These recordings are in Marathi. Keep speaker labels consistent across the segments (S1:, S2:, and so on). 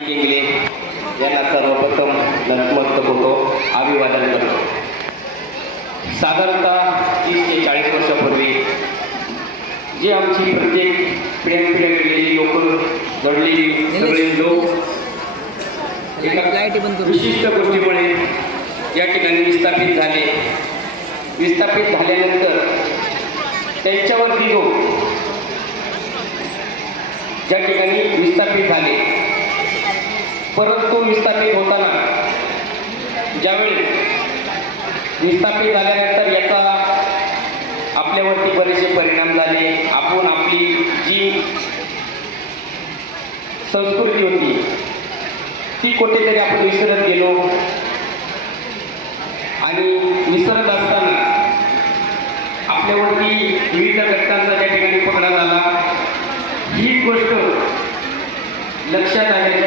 S1: इंगले यांना सर्वप्रथम नतमस्तक होतो. अभिवादन करतो. साधारणतः तीस ते चाळीस वर्षापूर्वी जी आमची प्रत्येक प्रेम प्रेम गेलेली लोक जडलेली सगळे लोक एका विशिष्ट गोष्टीमुळे या ठिकाणी विस्थापित झाले. विस्थापित झाल्यानंतर त्यांच्यावरती जो ज्या ठिकाणी विस्थापित झाले परंतु विस्थापित होताना ज्यावेळी विस्थापित झाल्यानंतर याचा आपल्यावरती बरेचसे परिणाम झाले. आपण आपली जी संस्कृती होती ती कुठेतरी आपण विसरत गेलो. आणि विसरत असताना आपल्यावरती विविध घटकांचा त्या ठिकाणी पकडा झाला. ही गोष्ट लक्षात आली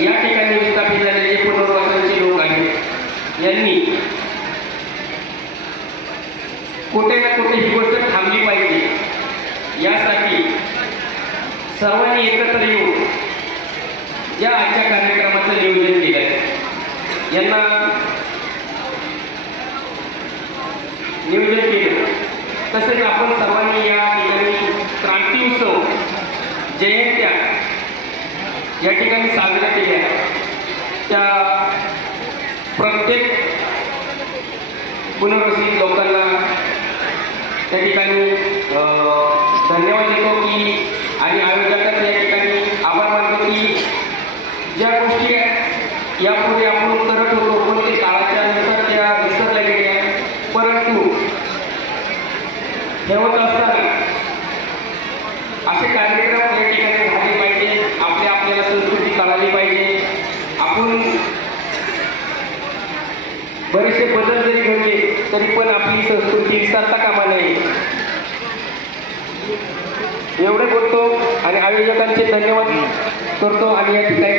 S1: या ठिकाणी विस्थापित झालेले पुनर्वसनाचे लोक आहेत यांनी कुठे ना कुठे ही गोष्ट थांबली पाहिजे. यासाठी सर्वांनी एकत्र येऊन या आजच्या कार्यक्रमाचं नियोजन केलं आहे. यांना नियोजन केलं. तसेच आपण सर्वांनी या ठिकाणी क्रांती उत्सव जयंत्या या ठिकाणी साजऱ्या केल्या त्या प्रत्येक पुनर्वसित लोकांना त्या ठिकाणी धन्यवाद देतो की आणि आयोजकांचा या ठिकाणी आभार मानतो की ज्या गोष्टी यापूर्वी आपण करत होतो पण ते काळाच्या नंतर त्या विसरल्या गेल्या. परंतु ठेवत असताना असे कार्यक्रम या ठिकाणी झाले पाहिजे आपल्या आपल्याला संस्कृती कळाली पाहिजे आपण बरेचसे बदल जरी घडले तरी पण आपली संस्कृती विसरता कामा नये एवढे बोलतो आणि आयोजकांचे धन्यवाद करतो आणि या ठिकाणी